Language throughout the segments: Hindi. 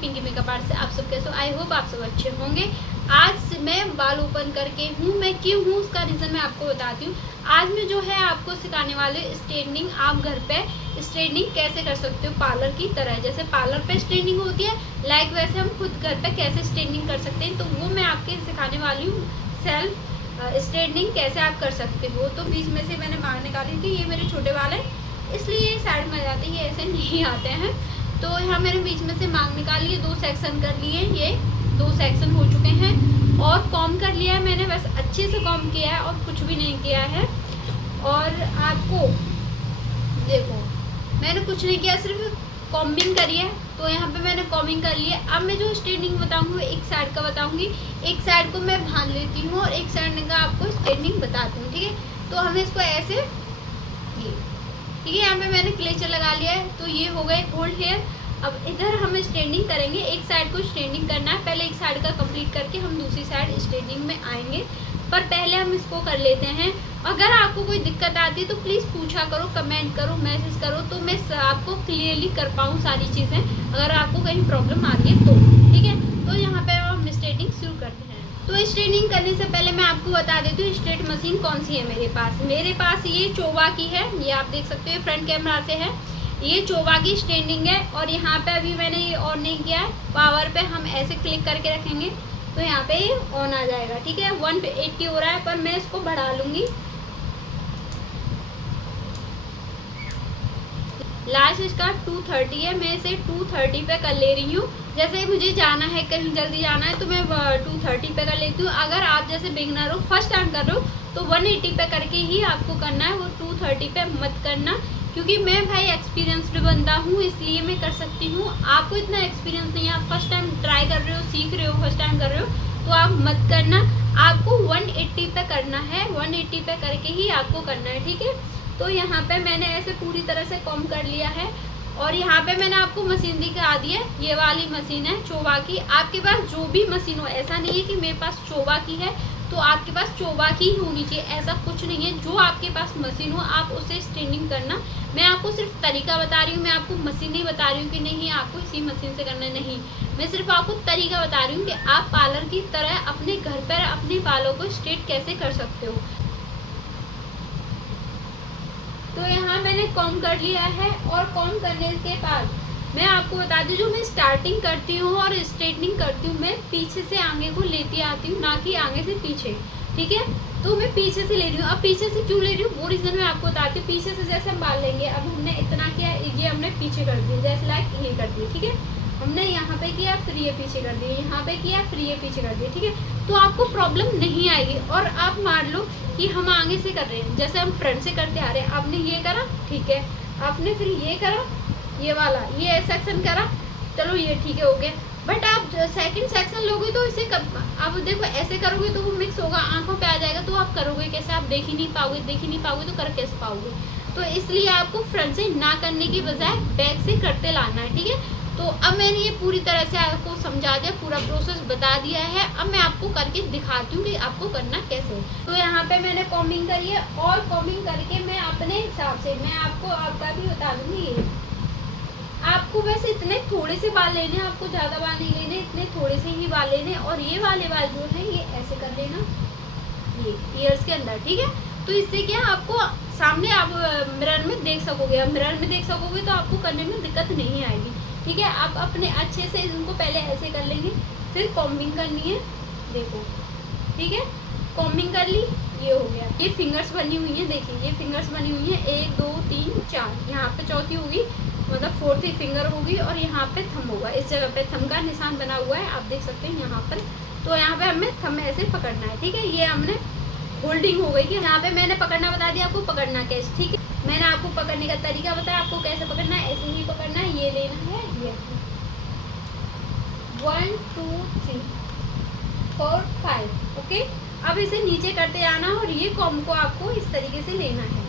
पिंकी मेकअप आर्ट से। आप सब कैसे हो? आई होप आप सब अच्छे होंगे। आज मैं बाल ओपन करके हूँ। मैं क्यों हूँ उसका रीज़न मैं आपको बताती हूँ। आज मैं जो है आपको सिखाने वाले स्ट्रेटनिंग, आप घर पे स्ट्रेटनिंग कैसे कर सकते हो पार्लर की तरह। जैसे पार्लर पे स्ट्रेटनिंग होती है, लाइक वैसे हम खुद घर पे कैसे स्ट्रेटनिंग कर सकते हैं, तो वो मैं आपके सिखाने वाली हूँ। सेल्फ स्ट्रेटनिंग कैसे आप कर सकते हो। तो बीच में से मैंने बाल निकाली थी, ये मेरे छोटे बाल है इसलिए ये साइड में जाते हैं, ये ऐसे नहीं आते हैं। तो यहाँ मैंने बीच में से मांग निकाल लिए, 2 सेक्शन कर लिए, ये 2 सेक्शन हो चुके हैं। और कॉम कर लिया है मैंने, बस अच्छे से कॉम किया है और कुछ भी नहीं किया है। और आपको देखो मैंने कुछ नहीं किया, सिर्फ कॉम्बिंग करी है। तो यहाँ पे मैंने कॉम्बिंग कर लिया। अब मैं जो स्ट्रेटनिंग बताऊँगी एक साइड का बताऊँगी, एक साइड को मैं बांध लेती हूँ और एक साइड का आपको स्ट्रेटनिंग बताती हूँ, ठीक है। तो हमें इसको ऐसे, ठीक है, यहाँ पे मैंने क्लेचर लगा लिया है। तो ये हो गए होल्ड हेयर। अब इधर हम स्ट्रेटनिंग करेंगे, एक साइड को स्ट्रेटनिंग करना है। पहले एक साइड का कंप्लीट करके हम दूसरी साइड स्ट्रेटनिंग में आएंगे, पर पहले हम इसको कर लेते हैं। अगर आपको कोई दिक्कत आती है तो प्लीज़ पूछा करो, कमेंट करो, मैसेज करो, तो मैं आपको क्लियरली कर पाऊँ सारी चीज़ें। अगर आपको कहीं प्रॉब्लम आ रही है तो, ठीक है। तो यहाँ पे हम स्ट्रेटनिंग शुरू करते हैं। तो स्ट्रेटनिंग करने से पहले मैं आपको बता देती हूँ स्ट्रेट मशीन कौन सी है मेरे पास। मेरे पास ये चोवा की है, ये आप देख सकते हो, फ्रंट कैमरा से है। ये चोवा की स्ट्रेटनिंग है। और यहाँ पे अभी मैंने ये ऑन नहीं किया है, पावर पे हम ऐसे क्लिक करके रखेंगे तो यहाँ पे ये ऑन आ जाएगा, ठीक है। 180 हो रहा है, पर मैं इसको बढ़ा लूँगी। लास्ट इसका 230 है, मैं इसे 230 पे कर ले रही हूँ। जैसे मुझे जाना है, कहीं जल्दी जाना है, तो मैं 230 पे कर लेती हूँ। अगर आप जैसे बिगनर हो, फर्स्ट टाइम कर रहे हो, तो 180 पे करके ही आपको करना है, वो 230 पे मत करना। क्योंकि मैं भाई एक्सपीरियंसड बंदा हूँ, इसलिए मैं कर सकती हूँ। आपको इतना एक्सपीरियंस नहीं है, आप फर्स्ट टाइम ट्राई कर रहे हो, सीख रहे हो, फर्स्ट टाइम कर रहे हो, तो आप मत करना। आपको 180 पे करना है, 180 पे करके ही आपको करना है, ठीक है। तो यहाँ पे मैंने ऐसे पूरी तरह से कॉम कर लिया है। और यहाँ पे मैंने आपको मशीन दिखा दी है, ये वाली मशीन है चोवा की। आपके पास जो भी मशीन हो, ऐसा नहीं है कि मेरे पास चोवा की है तो आपके पास चोवा की ही होनी चाहिए, ऐसा कुछ नहीं है। जो आपके पास मशीन हो आप उससे स्ट्रेटनिंग करना। मैं आपको सिर्फ तरीका बता रही हूँ, मैं आपको मशीन नहीं बता रही हूँ कि नहीं आपको इसी मशीन से करना है, नहीं। मैं सिर्फ आपको तरीका बता रही हूँ कि आप पार्लर की तरह अपने घर पर अपने बालों को स्ट्रेट कैसे कर सकते हो। तो यहाँ मैंने कॉम कर लिया है। और कॉम करने के बाद मैं आपको बता दूँ, जो मैं स्टार्टिंग करती हूँ और स्ट्रेटनिंग करती हूँ, मैं पीछे से आगे को लेती आती हूँ, ना कि आगे से पीछे, ठीक है। तो मैं पीछे से ले रही हूँ। अब पीछे से क्यों ले रही हूँ वो रीज़न मैं आपको बताती हूँ। पीछे से जैसे हम बाल लेंगे, अब हमने इतना किया, ये हमने पीछे कर दिया, जैसे लाइक ये कर दिया, ठीक है। हमने यहाँ पे किया, फिर ये पीछे कर दिया, यहाँ पे किया, फिर ये पीछे कर दिया, ठीक है। तो आपको प्रॉब्लम नहीं आएगी। और आप मान लो कि हम आगे से कर रहे हैं, जैसे हम फ्रंट से करते आ रहे हैं, आपने ये करा, ठीक है, आपने फिर ये करा, ये वाला ये सेक्शन करा, चलो ये ठीक है, हो गया। बट आप सेकंड सेक्शन लोगे तो इसे आप देखो ऐसे करोगे तो वो मिक्स होगा, आंखों पे आ जाएगा, तो आप करोगे कैसे, आप देख ही नहीं पाओगे तो कर कैसे पाओगे। तो इसलिए आपको फ्रंट से ना करने की बजाय बैक से करते लाना है, ठीक है। तो अब मैंने ये पूरी तरह से आपको समझा दिया, पूरा प्रोसेस बता दिया है। अब मैं आपको करके दिखाती हूँ कि आपको करना कैसे। तो यहाँ पे मैंने कॉम्बिंग करी है, और कॉम्बिंग करके मैं अपने हिसाब से मैं आपको आपका भी बता दूँगी। आपको वैसे इतने थोड़े से बाल लेने, आपको ज़्यादा बाल नहीं लेने, इतने थोड़े से ही बाल लेने। और ये वाले बाल जो है ये ऐसे कर लेना, ये ईयर्स के अंदर, ठीक है। तो इससे क्या आपको सामने आप मिरर में देख सकोगे, अब मिरर में देख सकोगे तो आपको करने में दिक्कत नहीं आएगी, ठीक है। आप अपने अच्छे से इनको पहले ऐसे कर लेंगे, फिर कॉम्बिंग करनी है, देखो, ठीक है। कॉम्बिंग कर ली, ये हो गया। ये फिंगर्स बनी हुई हैं, देखिए ये फिंगर्स बनी हुई हैं, 1 2 3 4, यहाँ पे चौथी होगी, मतलब 4थी फिंगर होगी। और यहाँ पे थंब होगा, इस जगह पे थंब का निशान बना हुआ है, आप देख सकते हैं यहाँ पर। तो यहाँ पे हमें थंब ऐसे पकड़ना है, ठीक है। ये हमने होल्डिंग हो गई कि यहाँ पे मैंने पकड़ना बता दिया, आपको पकड़ना कैसे, ठीक है। मैंने आपको पकड़ने का तरीका बताया, आपको कैसे पकड़ना है, ऐसे ही पकड़ना है, ये लेना है, ये 1 2 3 4 5, ओके। अब इसे नीचे करते आना, और ये कॉम को आपको इस तरीके से लेना है,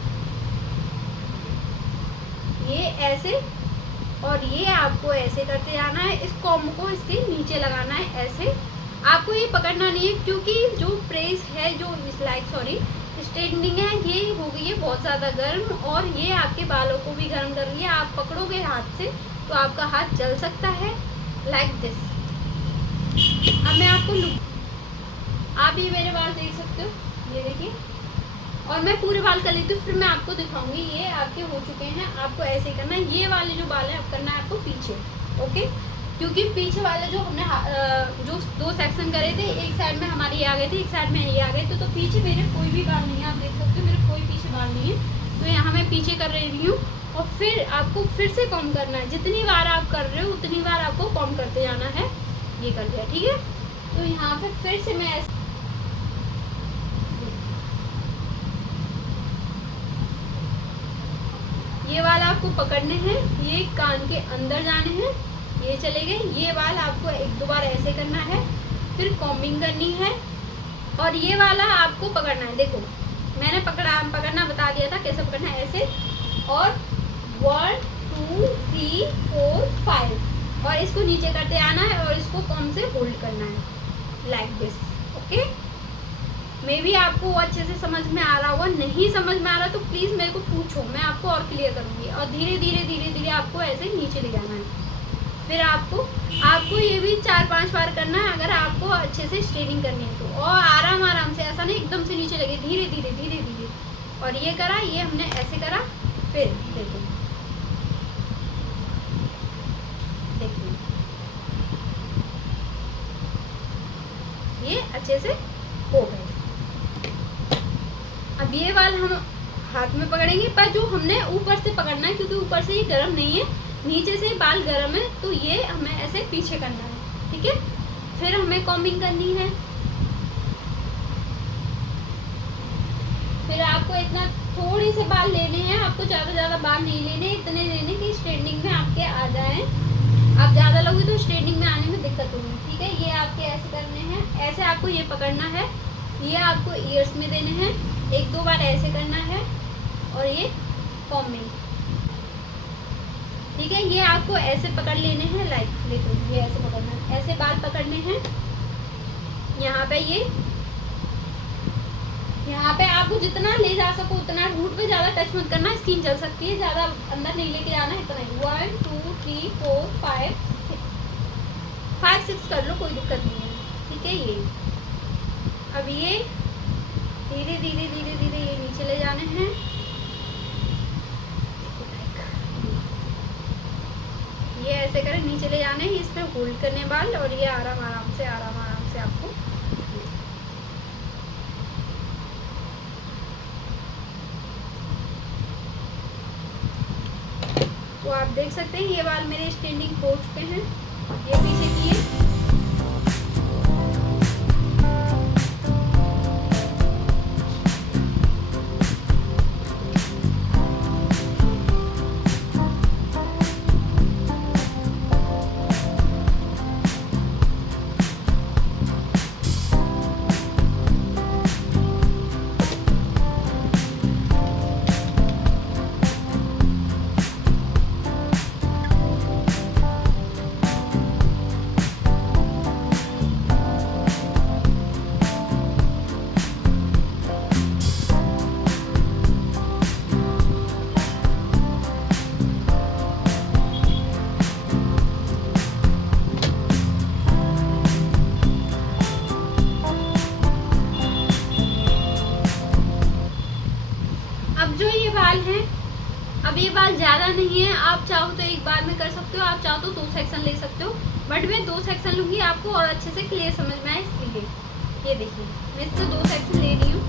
ये ऐसे, और ये आपको ऐसे करते आना है। इस कॉम को इसके नीचे लगाना है, ऐसे। आपको ये पकड़ना नहीं है, क्योंकि जो प्रेस है, जो स्ट्रेटनिंग है, ये हो गई है बहुत ज़्यादा गर्म, और ये आपके बालों को भी गर्म कर रही है। आप पकड़ोगे हाथ से तो आपका हाथ जल सकता है, लाइक दिस। अब मैं आपको आप ये मेरे बाल देख सकते हो, ये देखिए, और मैं पूरे बाल कर लेती हूँ, फिर मैं आपको दिखाऊंगी। ये आपके हो चुके हैं, आपको ऐसे करना है। ये वाले जो बाल है अब करना है आपको पीछे, ओके, क्योंकि पीछे वाले जो हमने जो 2 सेक्शन करे थे, एक साइड में हमारे ये आ गए थे, एक साइड में ये आ गए थे, तो पीछे मेरे कोई भी बाल नहीं है, आप देख सकते हो मेरे कोई पीछे बाल नहीं है। तो यहाँ मैं पीछे कर रही हूँ, और फिर आपको फिर से कॉम्ब करना है। जितनी बार आप कर रहे हो उतनी बार आपको कॉम्ब करते जाना है। ये कर लिया, ठीक है। तो यहाँ पे फिर से मैं ये वाला आपको पकड़ने हैं, ये कान के अंदर जाने हैं, ये चले गए। ये वाला आपको 1-2 बार ऐसे करना है, फिर कॉम्बिंग करनी है, और ये वाला आपको पकड़ना है। देखो मैंने पकड़ना बता दिया था कैसे पकड़ना है, ऐसे, और 1 2 3 4 5, और इसको नीचे करते आना है, और इसको कॉम्ब से होल्ड करना है लाइक दिस, ओके। मे भी आपको अच्छे से समझ में आ रहा होगा, नहीं समझ में आ रहा तो प्लीज़ मेरे को पूछो, मैं आपको और क्लियर करूँगी। और धीरे धीरे धीरे धीरे आपको ऐसे नीचे ले जाना है। फिर आपको ये भी 4-5 बार करना है अगर आपको अच्छे से स्ट्रेनिंग करनी है तो, और आराम आराम से, ऐसा नहीं एकदम से नीचे लगे, धीरे धीरे धीरे धीरे। और ये करा, ये हमने ऐसे करा, फिर देखिए देखिए ये अच्छे से हो गए। अब ये वाल हम हाथ में पकड़ेंगे, पर जो हमने ऊपर से पकड़ना है, क्योंकि ऊपर से ये गर्म नहीं है, नीचे से बाल गर्म है, तो ये हमें ऐसे पीछे करना है, ठीक है। फिर हमें कॉम्बिंग करनी है। फिर आपको इतना थोड़ी से बाल लेने हैं, आपको ज़्यादा बाल नहीं लेने, इतने लेने कि स्ट्रेटनिंग में आपके आ जाए। आप ज़्यादा लोगे तो स्ट्रेटनिंग में आने में दिक्कत होगी, ठीक है। ये आपके ऐसे करने हैं, ऐसे आपको ये पकड़ना है, ये आपको ईयर्स में देने हैं, 1-2 बार ऐसे करना है, और ये कॉम्बिंग, ठीक है। ये आपको ऐसे पकड़ लेने हैं, लाइक देखो ये ऐसे पकड़ना है, ऐसे बाल पकड़ने हैं। यहाँ पे यहाँ पे आपको जितना ले जा सको उतना, रूट पे ज़्यादा टच मत करना, स्किन जल सकती है, ज़्यादा अंदर नहीं लेके जाना है, इतना ही। 1 2 3 4 5 6 कर लो, कोई दिक्कत नहीं है, ठीक है। ये अब ये धीरे धीरे धीरे धीरे ये नीचे ले जाने हैं, ये ऐसे करें, नीचे ले जाने हैं, इस पे होल्ड करने बाल, और ये आराम आराम से आपको। तो आप देख सकते हैं ये बाल मेरे स्टैंडिंग हो चुके हैं, ये पीछे किए। अब ये बाल ज़्यादा नहीं है, आप चाहो तो एक बार में कर सकते हो, आप चाहो तो 2 सेक्शन ले सकते हो, बट मैं 2 सेक्शन लूँगी आपको और अच्छे से क्लियर समझ में आए इसलिए। ये देखिए मैं इससे 2 सेक्शन ले रही हूँ।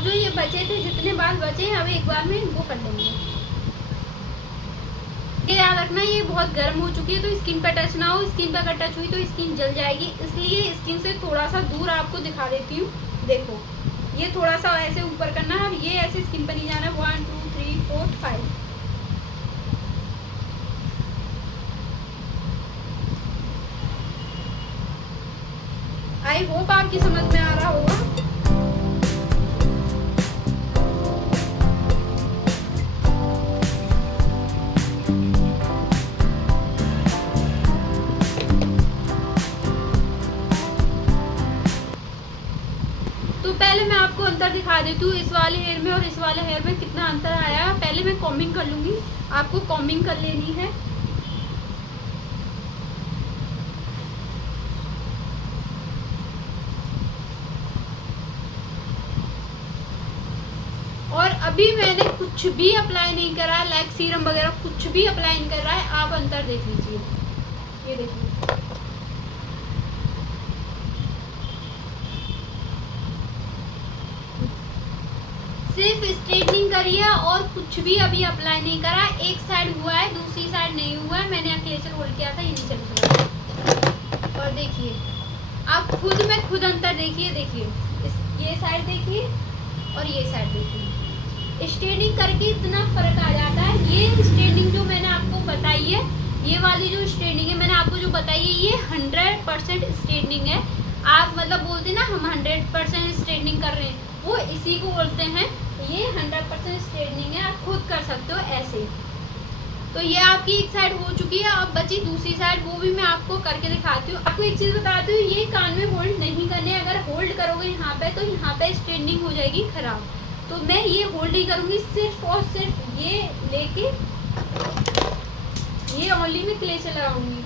जो ये बचे थे, जितने बाल बचे हैं, अब एक बार में इनको कर लेंगे। ये याद रखना, ये बहुत गर्म हो चुकी है तो स्किन पर टच ना हो, स्किन पर अगर टच हुई तो स्किन जल जाएगी, इसलिए स्किन से थोड़ा सा दूर आपको दिखा देती हूँ। देखो ये थोड़ा सा ऐसे ऊपर करना है और ये ऐसे स्किन पर नहीं जाना। 1 2 3 4 5। आई होप आपकी समझ में आ रहा होगा। तो पहले मैं आपको अंतर दिखा देती हूँ इस वाले हेयर में और इस वाले हेयर में कितना अंतर आया है। पहले मैं कॉम्बिंग कर लूँगी, आपको कॉम्बिंग कर लेनी है। और अभी मैंने कुछ भी अप्लाई नहीं करा है, लाइक सीरम वगैरह कुछ भी अप्लाई नहीं कर रहा है। आप अंतर देख लीजिए, ये देखिए। सिर्फ स्ट्रेटनिंग करी है और कुछ भी अभी अप्लाई नहीं करा। एक साइड हुआ है, दूसरी साइड नहीं हुआ है। मैंने क्लेचर होल्ड किया था, ये नहीं चल रहा। और देखिए आप खुद में खुद अंतर देखिए, ये साइड देखिए और ये साइड देखिए। स्ट्रेटनिंग करके इतना फर्क आ जाता है। ये स्ट्रेटनिंग जो मैंने आपको बताई है, ये वाली जो स्ट्रेटनिंग है मैंने आपको जो बताई है, ये 100% स्ट्रेटनिंग है। आप मतलब बोलते ना हम 100% स्ट्रेटनिंग कर रहे हैं, वो इसी को बोलते हैं। ये 100% स्ट्रेटनिंग है, आप खुद कर सकते हो ऐसे। तो ये आपकी एक साइड हो चुकी है, अब बची दूसरी साइड, वो भी मैं आपको करके दिखाती हूँ। आपको एक चीज़ बताती हूँ, ये कान में होल्ड नहीं करने। अगर होल्ड करोगे यहाँ पे तो यहाँ पे स्ट्रेटनिंग हो जाएगी खराब। तो मैं ये होल्ड नहीं करूँगी, सिर्फ और सिर्फ ये लेके ये ओनली मैं क्लेचर लगाऊंगी।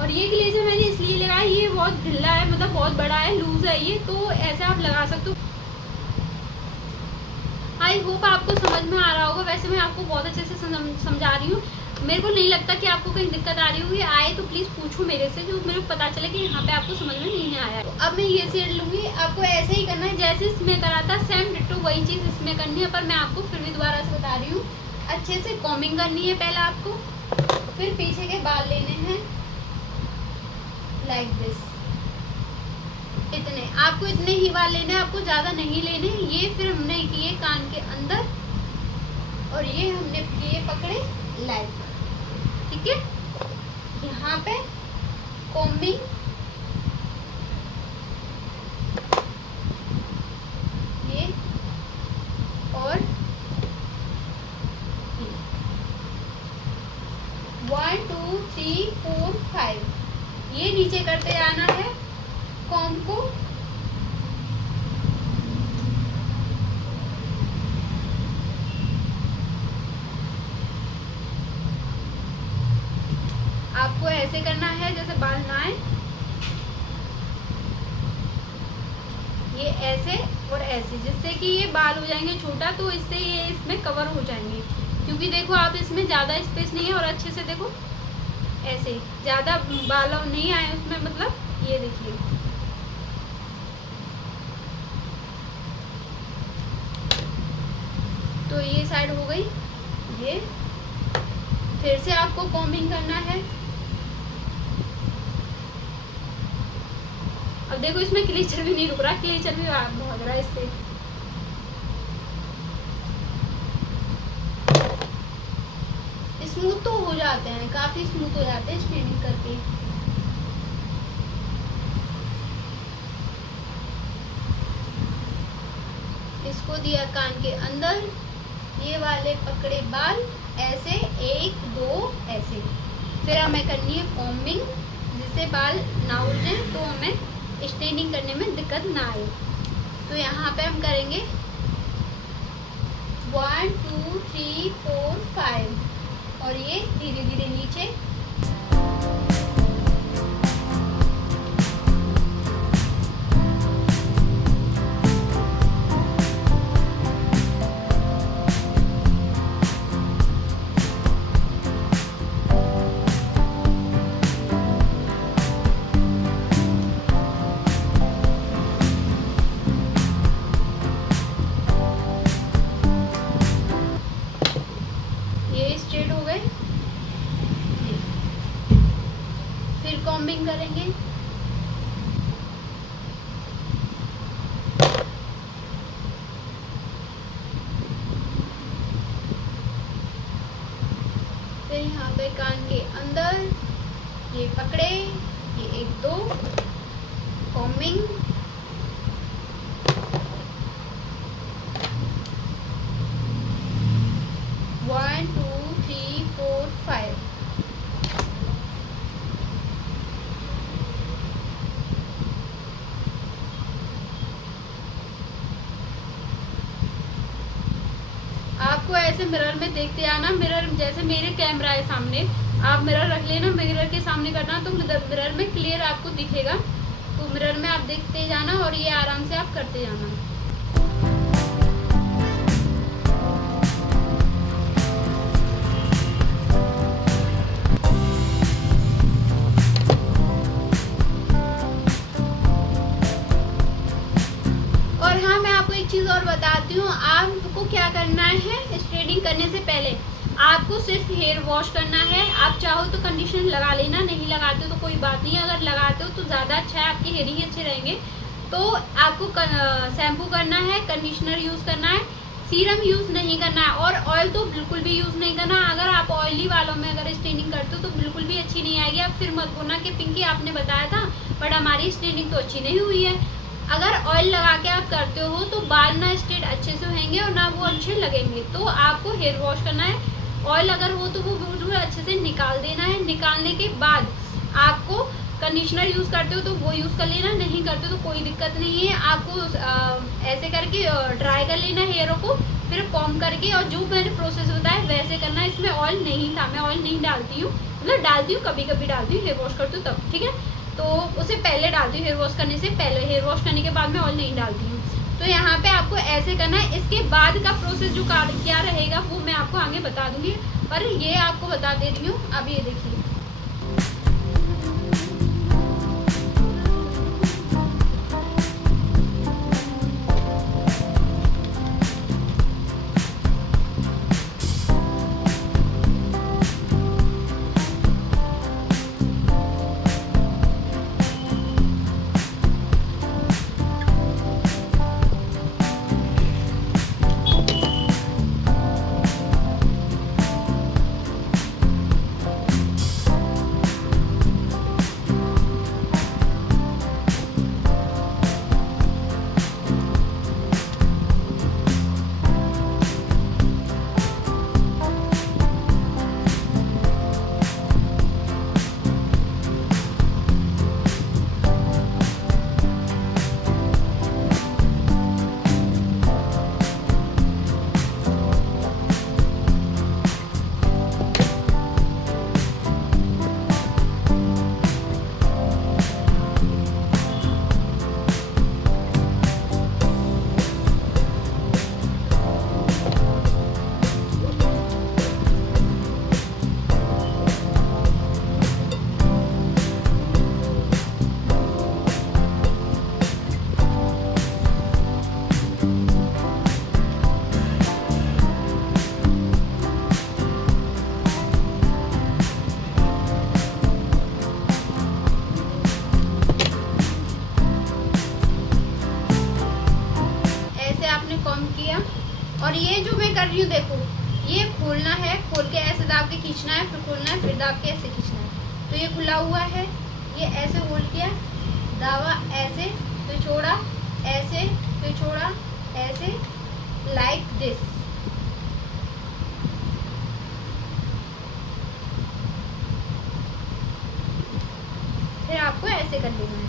और ये क्लेचर मैंने इसलिए लगाया, ये बहुत ढिल्ला है, मतलब बहुत बड़ा है, लूज है ये, तो ऐसे आप लगा सकते हो। आई होप आपको समझ में आ रहा होगा। वैसे मैं आपको बहुत अच्छे से समझा रही हूँ। मेरे को नहीं लगता कि आपको कहीं दिक्कत आ रही होगी। आए तो प्लीज़ पूछो मेरे से, जो मेरे को पता चले कि यहाँ पे आपको समझ में नहीं आया। तो अब मैं ये शेड लूँगी, आपको ऐसे ही करना है जैसे इसमें करा था, सेम डिट्टो वही चीज़ इसमें करनी है। पर मैं आपको फिर भी दोबारा से बता रही हूँ, अच्छे से कॉम्बिंग करनी है पहले आपको, फिर पीछे के बाल लेने हैं लाइक दिस। इतने आपको इतने ही बाल लेने, आपको ज़्यादा नहीं लेने। ये फिर हमने किए कान के अंदर और ये हमने किए पकड़े लाइक, ठीक है। यहाँ पे कॉम्बिंग, ये और 1 2 3 4 5 ये नीचे करते जाना है कॉम्ब को। आपको ऐसे करना है जैसे बाल ना आए, ये ऐसे और ऐसे, जिससे कि ये बाल हो जाएंगे छोटा, तो इससे ये इसमें कवर हो जाएंगे। क्योंकि देखो आप इसमें ज़्यादा स्पेस नहीं है, और अच्छे से देखो ऐसे ज़्यादा बाल नहीं आए उसमें, मतलब ये देखिए। तो ये साइड हो गई। ये फिर से आपको कॉम्बिंग करना है। अब देखो इसमें क्लेचर भी नहीं रुक रहा, क्लेचर भी भाग रहा है इससे। स्मूथ तो हो जाते हैं, काफी स्मूथ हो जाते हैं स्ट्रेटनिंग करके। इसको दिया कान के अंदर, ये वाले पकड़े बाल ऐसे 1 2 ऐसे। फिर हमें करनी है कॉम्बिंग, जिससे बाल ना उलझे, तो हमें स्ट्रेटनिंग करने में दिक्कत ना आए। तो यहाँ पे हम करेंगे 1 2 3 4 5 और ये धीरे धीरे नीचे। स्ट्रेट हो गए, फिर कॉम्बिंग करेंगे। फिर यहाँ पे कान के अंदर ये पकड़े, ये 1 2 combing. One two three four five. आपको ऐसे मिरर में देखते आना, मिरर जैसे मेरे कैमरा है सामने, आप मिरर रख लेना, मिरर के सामने करना तो मिरर में क्लियर आपको दिखेगा। तो मिरर में आप देखते जाना और ये आराम से आप करते जाना। और हाँ, मैं आपको एक चीज़ और बताती हूँ, आपको क्या करना है स्ट्रेटिंग करने से पहले आपको सिर्फ हेयर वॉश करना है। आप चाहो तो कंडीशनर लगा लेना, नहीं लगाते हो तो कोई बात नहीं, अगर लगाते हो तो ज़्यादा अच्छा है, आपके हेयर ही अच्छे रहेंगे। तो आपको शैम्पू करना है, कंडीशनर यूज़ करना है, सीरम यूज़ नहीं करना है और ऑयल तो बिल्कुल भी यूज़ नहीं करना। अगर आप ऑयली वालों में अगर स्ट्रेटिंग करते हो तो बिल्कुल भी अच्छी नहीं आएगी। आप फिर मत बोलना कि पिंकी आपने बताया था बट हमारी स्ट्रेटिंग तो अच्छी नहीं हुई है। अगर ऑयल लगा के आप करते हो तो बाल ना स्ट्रेट अच्छे से होंगे और ना वो अच्छे लगेंगे। तो आपको हेयर वॉश करना है, ऑयल अगर हो तो वो बिल्कुल अच्छे से निकाल देना है। निकालने के बाद आपको कंडीशनर यूज़ करते हो तो वो यूज़ कर लेना, नहीं करते तो कोई दिक्कत नहीं है। आपको ऐसे करके ड्राई कर लेना हेयरों को, फिर कॉम्ब करके, और जो मैंने प्रोसेस बताया वैसे करना। इसमें ऑयल नहीं था, मैं ऑयल नहीं डालती हूँ, मतलब डालती हूँ कभी कभी डालती हूँ, हेयर वॉश करती हूँ तब, ठीक है। तो उसे पहले डालती हूँ, हेयर वॉश करने से पहले, हेयर वॉश करने के बाद मैं ऑयल नहीं डालती हूँ। तो यहाँ पे आपको ऐसे करना है। इसके बाद का प्रोसेस जो क्या रहेगा वो मैं आपको आगे बता दूंगी, पर ये आपको बता दे रही हूँ। अब ये देखिए, और ये जो मैं कर रही हूँ देखो, ये खोलना है, खोल के ऐसे दाब के खींचना है, फिर खोलना है, फिर दाब के ऐसे खींचना है। तो ये खुला हुआ है, ये ऐसे होल्ड किया, दावा ऐसे, फिर छोड़ा ऐसे, फिर छोड़ा ऐसे, लाइक दिस। फिर आपको ऐसे कर लेना है।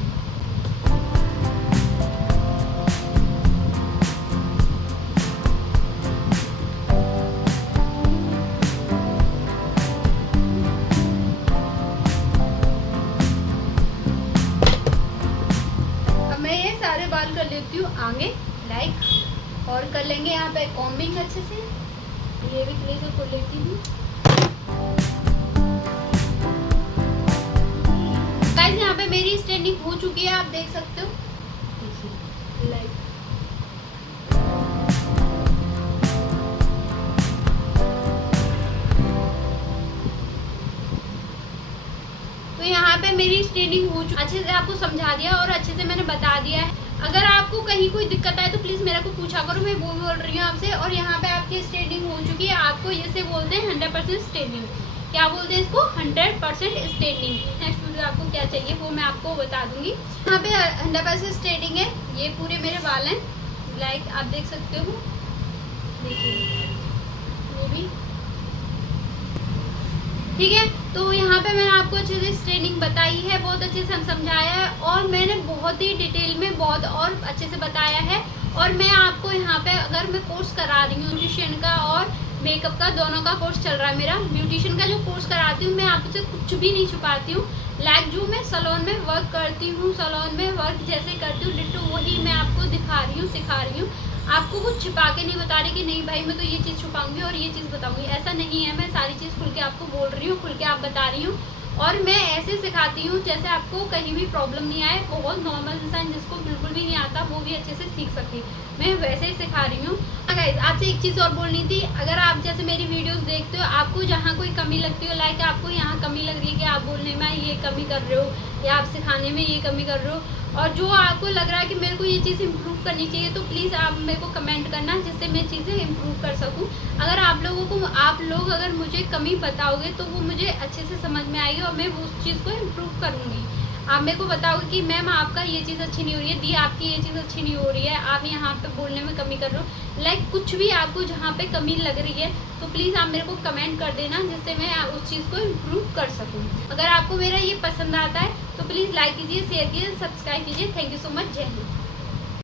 बाल कर लेती हूँ आगे लाइक, और कर लेंगे यहाँ पे कॉम्बिंग अच्छे से। ये भी क्ले से खोल लेती हूँ। गाइस यहाँ पे मेरी स्ट्रेटनिंग हो चुकी है, आप देख सकते हो लाइक। तो यहाँ पे मेरी स्ट्रेटनिंग हो चुकी, अच्छे से आपको समझा दिया और अच्छे से मैंने बता दिया है। अगर आपको कहीं कोई दिक्कत आए तो प्लीज़ मेरे को पूछा करो, मैं वो बोल रही हूँ आपसे। और यहाँ पे आपकी स्ट्रेटनिंग हो चुकी है, आपको इसे बोलते हैं 100% स्ट्रेटनिंग। क्या बोलते हैं इसको, 100% स्ट्रेटनिंग। नेक्स्ट वीडियो आपको क्या चाहिए वो मैं आपको बता दूंगी। यहाँ पे 100% स्ट्रेटनिंग है, ये पूरे मेरे बाल हैं, लाइक आप देख सकते हो, देखिए ये भी ठीक है। तो यहाँ पे मैंने आपको अच्छे से स्ट्रेटनिंग बताई है, बहुत अच्छे से समझाया है, और मैंने बहुत ही डिटेल में बहुत और अच्छे से बताया है। और मैं आपको यहाँ पे अगर मैं कोर्स करा रही हूँ ब्यूटिशियन का और मेकअप का, दोनों का कोर्स चल रहा है मेरा। ब्यूटिशियन का जो कोर्स कराती हूँ मैं आपसे कुछ भी नहीं छुपाती हूँ, लाइक जो मैं सैलून में वर्क करती हूँ, सैलून में वर्क जैसे करती हूँ डिट्टो वही मैं आपको दिखा रही हूँ, सिखा रही हूँ। आपको कुछ छिपा के नहीं बता रही कि नहीं भाई मैं तो ये चीज़ छुपाऊंगी और ये चीज़ बताऊंगी, ऐसा नहीं है। मैं सारी चीज़ खुल के आपको बोल रही हूँ, खुल के आप बता रही हूँ, और मैं ऐसे सिखाती हूँ जैसे आपको कहीं भी प्रॉब्लम नहीं आए। बहुत नॉर्मल इंसान जिसको बिल्कुल भी नहीं आता वो भी अच्छे से सीख सके, मैं वैसे ही सिखा रही हूँ। गाइस आपसे एक चीज़ और बोलनी थी, अगर आप जैसे मेरी वीडियोस देखते हो, आपको जहाँ कोई कमी लगती हो, लाइक आपको यहाँ कमी लग रही है कि आप बोलने में ये कमी कर रहे हो या आप सिखाने में ये कमी कर रहे हो, और जो आपको लग रहा है कि मेरे को ये चीज़ इम्प्रूव करनी चाहिए, तो प्लीज़ आप मेरे को कमेंट करना जिससे मैं चीज़ें इम्प्रूव कर सकूं। अगर आप लोग अगर मुझे कमी बताओगे तो वो मुझे अच्छे से समझ में आएगी और मैं उस चीज़ को इम्प्रूव करूँगी। आप मेरे को बताओगे कि मैम आपका ये चीज़ अच्छी नहीं हो रही है, दी आपकी ये चीज़ अच्छी नहीं हो रही है, आप यहाँ पे बोलने में कमी कर रहे हो, लाइक कुछ भी आपको जहाँ पे कमी लग रही है तो प्लीज़ आप मेरे को कमेंट कर देना जिससे मैं उस चीज़ को इम्प्रूव कर सकूँ। अगर आपको मेरा ये पसंद आता है तो प्लीज़ लाइक कीजिए, शेयर कीजिए, सब्सक्राइब कीजिए। Thank you so much. जय हिंद।